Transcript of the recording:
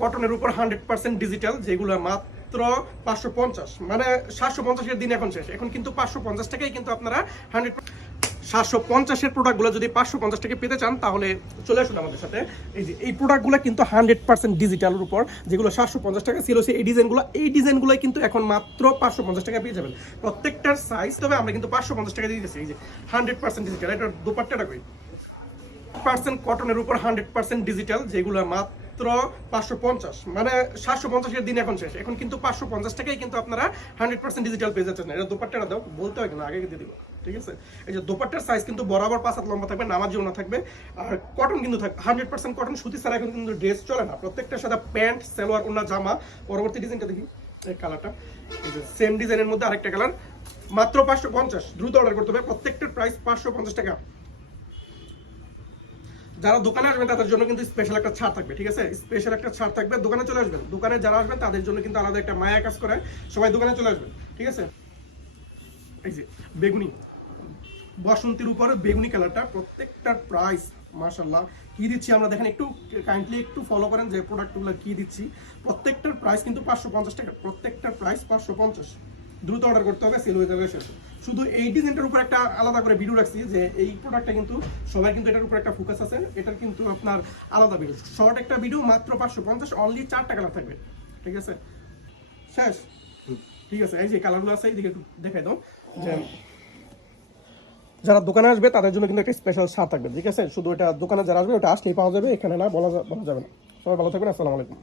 কটনের উপর 100% ডিজিটাল, যেগুলো মাত্র 550, মানে 750 এর দিন এখন শেষ। এখন কিন্তু 550 টাকায় কিন্তু আপনারা 750 এর প্রোডাক্টগুলো যদি 550 টাকা পেতে চান তাহলে চলে আসুন আমাদের সাথে। এই যে এই প্রোডাক্টগুলো কিন্তু 100% ডিজিটালের উপর, যেগুলো 750 টাকা ছিল এই ডিজাইনগুলো কিন্তু এখন মাত্র 550 টাকা পেয়ে যাবেন। প্রত্যেকটার সাইজ, তবে আমরা কিন্তু 550 টাকা দিয়ে দিচ্ছি। এই যে 100% ডিজিটাল, এটার দোপাট্টাটা কই, কটনের উপর 100% ডিজিটাল, যেগুলো মাত্র 550, মানে 750 এর দিন এখন শেষ। এখন কিন্তু 550 টাকায় কিন্তু আপনারা 100% ডিজিটাল পেয়ে যাচ্ছেন। এটা দোপাট্টাটা দাও, বলতে হয় না, আগে দিয়ে দিব, ঠিক আছে। এই যে দোপাট্টার সাইজ কিন্তু বরাবর 5 হাত লম্বা থাকবে, নামার জন্য থাকবে। আর কটন কিন্তু থাকবে 100% কটন, সুতি ছাড়া এখন কিন্তু ড্রেস চলে না। প্রত্যেকটার সাথে প্যান্ট, সালোয়ার, ওড়না, জামা। পরবর্তী ডিজাইনটা দেখি, এই কালারটা, এই যে সেম ডিজাইনের মধ্যে আরেকটা কালার, মাত্র 550। দ্রুত অর্ডার করতে হবে, প্রত্যেকটার প্রাইস 550 টাকা। যারা দোকানে আসবেন তাদের জন্য কিন্তু স্পেশাল একটা ছাড় থাকবে, ঠিক আছে। স্পেশাল একটা ছাড় থাকবে, দোকানে চলে আসবেন। দোকানে যারা আসবেন তাদের জন্য কিন্তু আলাদা একটা মায়া কাজ করে, সবাই দোকানে চলে আসবেন, ঠিক আছে। এই যে বেগুনি, বসন্তের উপরে বেগুনি কালারটা, প্রত্যেকটার প্রাইস মাশাআল্লাহ কি দিচ্ছি আমরা, দেখেন একটু কাইন্ডলি একটু ফলো করেন যে প্রোডাক্টগুলো কি দিচ্ছি। প্রত্যেকটার প্রাইস কিন্তু 550 টাকা, প্রত্যেকটার প্রাইস 550। দ্রুত অর্ডার করতে হবে, সেল হয়ে যাবে শেষ। শুধু এই ডিজাইনটার উপর একটা আলাদা করে ভিডিও রাখছি, যে এই প্রোডাক্টটা কিন্তু সবাই কিন্তু এটার উপর একটা ফোকাস আছে, এটার কিন্তু আপনার আলাদা ভিডিও, শর্ট একটা ভিডিও, মাত্র 550, অনলি 4টা কালার থাকবে, ঠিক আছে। শেষ, ঠিক আছে। এই যে কালারগুলো আছে এইদিকে একটু দেখাই দাও, যে যারা দোকানে আসবে তাদের জন্য কিন্তু একটা স্পেশাল ছাড় থাকবে, ঠিক আছে। শুধু এটা দোকানে যারা আসবে ওটা আসলেই পাওয়া যাবে, এখানে না বলা যাবে না। সবাই ভালো থাকবেন, আসসালামু আলাইকুম।